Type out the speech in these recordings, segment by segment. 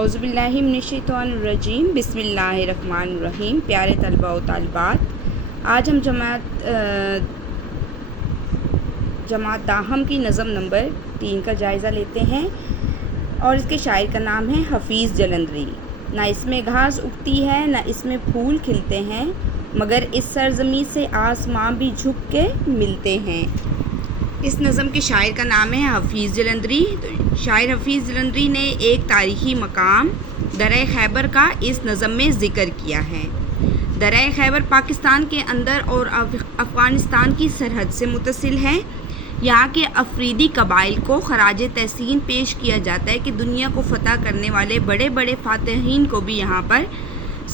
اعوذ باللہ من الشیطان الرجیم بسم اللہ الرحمن الرحیم۔ پیارے طلباء و طالبات، آج ہم جماعت داہم کی نظم نمبر 3 کا جائزہ لیتے ہیں اور اس کے شاعر کا نام ہے حفیظ جلندری۔ نہ اس میں گھاس اگتی ہے نہ اس میں پھول کھلتے ہیں، مگر اس سرزمین سے آسمان بھی جھک کے ملتے ہیں۔ اس نظم کے شاعر کا نام ہے حفیظ جلندری۔ شاعر حفیظ جلندری نے ایک تاریخی مقام درہ خیبر کا اس نظم میں ذکر کیا ہے۔ درہ خیبر پاکستان کے اندر اور افغانستان کی سرحد سے متصل ہے۔ یہاں کے افریدی قبائل کو خراج تحسین پیش کیا جاتا ہے کہ دنیا کو فتح کرنے والے بڑے بڑے فاتحین کو بھی یہاں پر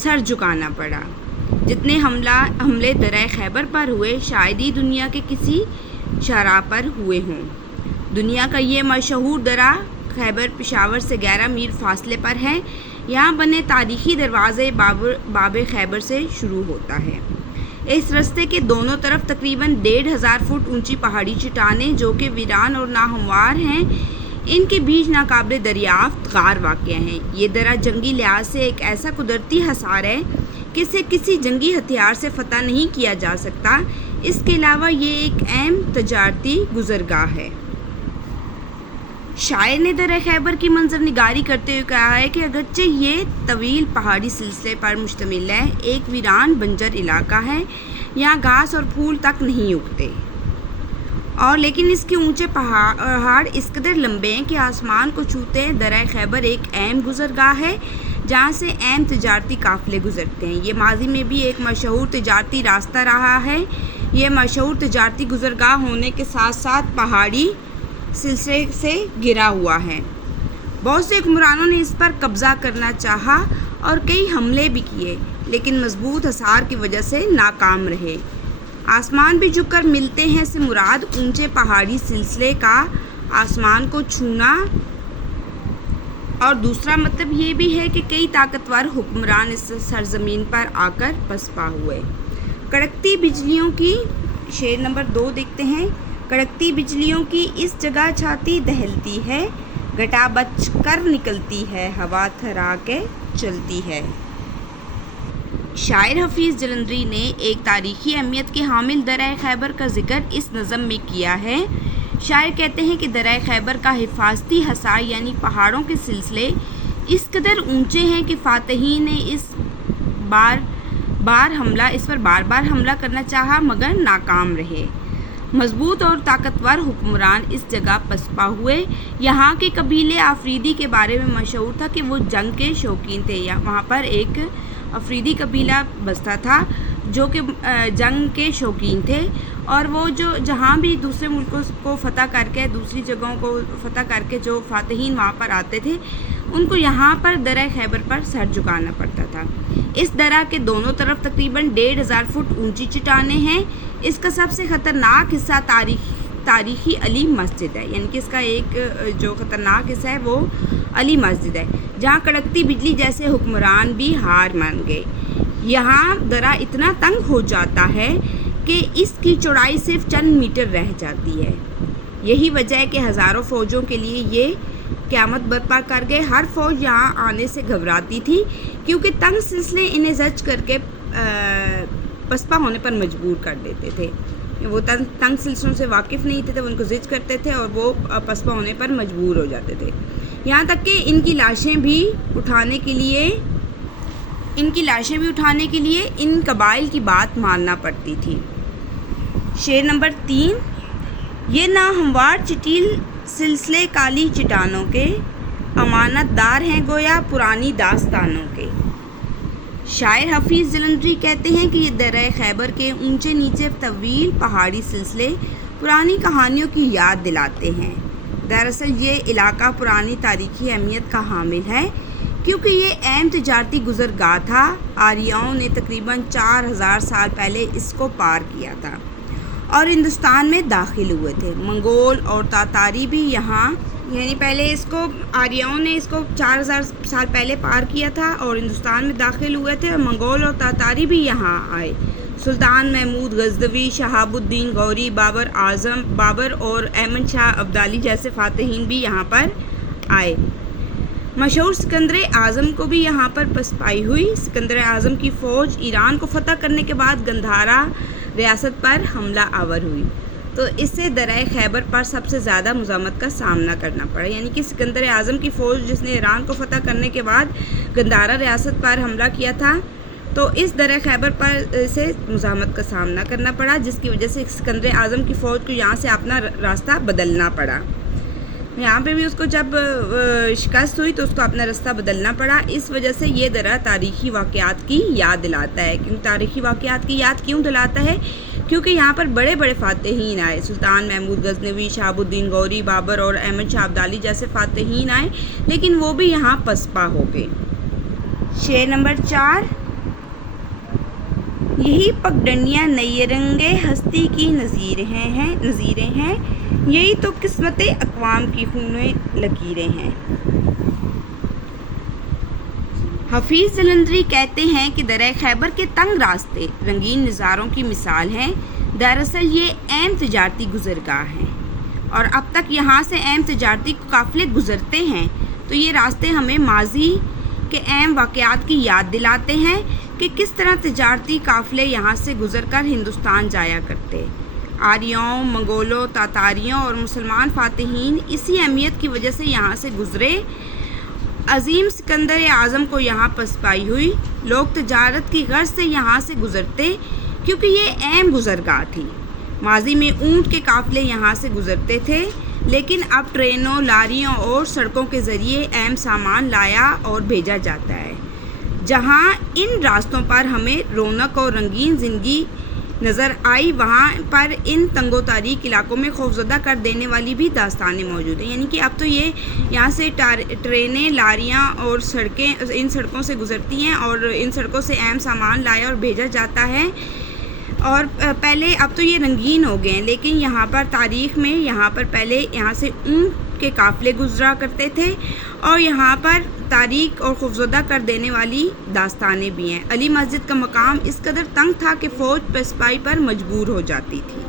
سر جھکانا پڑا۔ جتنے حملے درہ خیبر پر ہوئے شاید ہی دنیا کے کسی شاہراہ پر ہوئے ہوں۔ دنیا کا یہ مشہور درہ خیبر پشاور سے 11 میل فاصلے پر ہے۔ یہاں بنے تاریخی دروازے باب خیبر سے شروع ہوتا ہے۔ اس رستے کے دونوں طرف تقریباً 1500 فٹ اونچی پہاڑی چٹانیں جو کہ ویران اور ناہموار ہیں، ان کے بیچ ناقابل دریافت غار واقع ہیں۔ یہ درہ جنگی لحاظ سے ایک ایسا قدرتی حصار ہے کہ اسے کسی جنگی ہتھیار سے فتح نہیں کیا جا سکتا۔ اس کے علاوہ یہ ایک اہم تجارتی گزرگاہ ہے۔ شاعر نے درہ خیبر کی منظر نگاری کرتے ہوئے کہا ہے کہ اگرچہ یہ طویل پہاڑی سلسلے پر مشتمل ہے، ایک ویران بنجر علاقہ ہے، یہاں گھاس اور پھول تک نہیں اگتے، اور لیکن اس کے اونچے پہاڑ اس قدر لمبے ہیں کہ آسمان کو چھوتے ہیں۔ درہ خیبر ایک اہم گزرگاہ ہے جہاں سے اہم تجارتی قافلے گزرتے ہیں۔ یہ ماضی میں بھی ایک مشہور تجارتی راستہ رہا ہے۔ یہ مشہور تجارتی گزرگاہ ہونے کے ساتھ ساتھ پہاڑی سلسلے سے گھرا ہوا ہے۔ بہت سے حکمرانوں نے اس پر قبضہ کرنا چاہا اور کئی حملے بھی کیے، لیکن مضبوط حصار کی وجہ سے ناکام رہے۔ آسمان بھی جھک کر ملتے ہیں سے مراد اونچے پہاڑی سلسلے کا آسمان کو چھونا، اور دوسرا مطلب یہ بھی ہے کہ کئی طاقتور حکمران اس سرزمین پر آ کر پسپا ہوئے۔ کڑکتی بجلیوں کی شعر نمبر 2 دیکھتے ہیں۔ کڑکتی بجلیوں کی اس جگہ چھاتی دہلتی ہے، گھٹا بچ کر نکلتی ہے، ہوا تھرا کے چلتی ہے۔ شاعر حفیظ جلندری نے ایک تاریخی اہمیت کے حامل درہ خیبر کا ذکر اس نظم میں کیا ہے۔ شاعر کہتے ہیں کہ درہ خیبر کا حفاظتی حصار یعنی پہاڑوں کے سلسلے اس قدر اونچے ہیں کہ فاتحین نے اس پر بار بار حملہ کرنا چاہا مگر ناکام رہے۔ مضبوط اور طاقتور حکمران اس جگہ پسپا ہوئے۔ یہاں کے قبیلے آفریدی کے بارے میں مشہور تھا کہ وہ جنگ کے شوقین تھے۔ وہاں پر ایک افریدی قبیلہ بستا تھا جو کہ جنگ کے شوقین تھے، اور وہ جہاں بھی دوسرے ملکوں کو فتح کر کے، دوسری جگہوں کو فتح کر کے جو فاتحین وہاں پر آتے تھے، ان کو یہاں پر درہ خیبر پر سر جھکانا پڑتا تھا۔ اس درہ کے دونوں طرف تقریباً 1500 فٹ اونچی چٹانیں ہیں۔ اس کا سب سے خطرناک حصہ تاریخی علی مسجد ہے، یعنی کہ اس کا ایک جو خطرناک حصہ ہے وہ علی مسجد ہے، جہاں کڑکتی بجلی جیسے حکمران بھی ہار مان گئے۔ یہاں درہ اتنا تنگ ہو جاتا ہے کہ اس کی چوڑائی صرف چند میٹر رہ جاتی ہے۔ یہی وجہ ہے کہ ہزاروں فوجوں کے لیے یہ قیامت برپا کر گئے۔ ہر فوج یہاں آنے سے گھبراتی تھی کیونکہ تنگ سلسلے انہیں زج کر کے پسپا ہونے پر مجبور کر دیتے تھے۔ وہ تنگ سلسلوں سے واقف نہیں تھے تو ان کو زج کرتے تھے اور وہ پسپا ہونے پر مجبور ہو جاتے تھے۔ یہاں تک کہ ان کی لاشیں بھی اٹھانے کے لیے ان قبائل کی بات ماننا پڑتی تھی۔ شعر نمبر 3۔ یہ ناہموار چٹیل سلسلے کالی چٹانوں کے، امانت دار ہیں گویا پرانی داستانوں کے۔ شاعر حفیظ جلندری کہتے ہیں کہ یہ درہ خیبر کے اونچے نیچے طویل پہاڑی سلسلے پرانی کہانیوں کی یاد دلاتے ہیں۔ دراصل یہ علاقہ پرانی تاریخی اہمیت کا حامل ہے کیونکہ یہ اہم تجارتی گزرگاہ تھا۔ آریاؤں نے تقریباً 4000 سال پہلے اس کو پار کیا تھا اور ہندوستان میں داخل ہوئے تھے۔ منگول اور تاتاری بھی یہاں، یعنی پہلے آریاؤں نے اس کو 4000 سال پہلے پار کیا تھا اور ہندوستان میں داخل ہوئے تھے، اور منگول اور تاتاری بھی یہاں آئے۔ سلطان محمود غزنوی، شہاب الدین غوری، بابر اور احمد شاہ ابدالی جیسے فاتحین بھی یہاں پر آئے۔ مشہور سکندر اعظم کو بھی یہاں پر پسپائی ہوئی۔ سکندر اعظم کی فوج ایران کو فتح کرنے کے بعد گندھارا ریاست پر حملہ آور ہوئی، تو اس سے دریائے خیبر پر سب سے زیادہ مزاحمت کا سامنا کرنا پڑا۔ یعنی کہ سکندر اعظم کی فوج جس نے ایران کو فتح کرنے کے بعد گندھارا ریاست پر حملہ کیا تھا، تو اس دریائے خیبر پر سے مزاحمت کا سامنا کرنا پڑا، جس کی وجہ سے سکندر اعظم کی فوج کو یہاں سے اپنا راستہ بدلنا پڑا۔ یہاں پہ بھی اس کو جب شکست ہوئی تو اس کو اپنا راستہ بدلنا پڑا۔ اس وجہ سے یہ درہ تاریخی واقعات کی یاد دلاتا ہے۔ کیوں تاریخی واقعات کی یاد کیوں دلاتا ہے؟ کیونکہ یہاں پر بڑے بڑے فاتحین آئے، سلطان محمود غزنوی، شہاب الدین غوری، بابر اور احمد شاہ ابدالی جیسے فاتحین آئے، لیکن وہ بھی یہاں پسپا ہو گئے۔ شعر نمبر 4، یہی پگڈنڈیاں نئی رنگے ہستی کی نظیریں ہیں، یہی تو قسمت اقوام کی خونیں لکیریں ہیں۔ حفیظ جلندری کہتے ہیں کہ درہ خیبر کے تنگ راستے رنگین نظاروں کی مثال ہیں۔ دراصل یہ اہم تجارتی گزرگاہ ہیں، اور اب تک یہاں سے اہم تجارتی قافلے گزرتے ہیں، تو یہ راستے ہمیں ماضی کے اہم واقعات کی یاد دلاتے ہیں کہ کس طرح تجارتی قافلے یہاں سے گزر کر ہندوستان جایا کرتے۔ آریوں، منگولوں، تاتاریوں اور مسلمان فاتحین اسی اہمیت کی وجہ سے یہاں سے گزرے۔ عظیم سکندر اعظم کو یہاں پسپائی ہوئی۔ لوگ تجارت کی غرض سے یہاں سے گزرتے کیونکہ یہ اہم گزرگاہ تھی۔ ماضی میں اونٹ کے قافلے یہاں سے گزرتے تھے، لیکن اب ٹرینوں، لاریوں اور سڑکوں کے ذریعے اہم سامان لایا اور بھیجا جاتا ہے۔ جہاں ان راستوں پر ہمیں رونق اور رنگین زندگی نظر آئی، وہاں پر ان تنگ و تاریک علاقوں میں خوفزدہ کر دینے والی بھی داستانیں موجود ہیں۔ یعنی کہ اب تو یہ یہاں سے ٹرینیں، لاریاں اور سڑکیں ان سڑکوں سے گزرتی ہیں، اور ان سڑکوں سے اہم سامان لایا اور بھیجا جاتا ہے۔ اور پہلے اب تو یہ رنگین ہو گئے ہیں، لیکن یہاں پر تاریخ میں یہاں پر پہلے یہاں سے اونٹ کے قافلے گزرا کرتے تھے، اور یہاں پر تاریخ اور خوفزدہ کر دینے والی داستانیں بھی ہیں۔ علی مسجد کا مقام اس قدر تنگ تھا کہ فوج پسپائی پر مجبور ہو جاتی تھی۔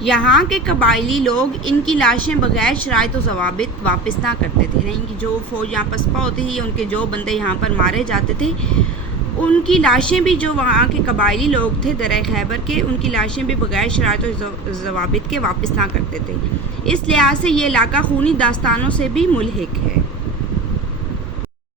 یہاں کے قبائلی لوگ ان کی لاشیں بغیر شرائط و ضوابط واپس نہ کرتے تھے۔ یعنی کہ جو فوج یہاں پسپا ہوتی تھی، ان کے جو بندے یہاں پر مارے جاتے تھے، ان کی لاشیں بھی، جو وہاں کے قبائلی لوگ تھے درہ خیبر کے، ان کی لاشیں بھی بغیر شرائط و ضوابط کے واپس نہ کرتے تھے۔ اس لحاظ سے یہ علاقہ خونی داستانوں سے بھی ملحق ہے۔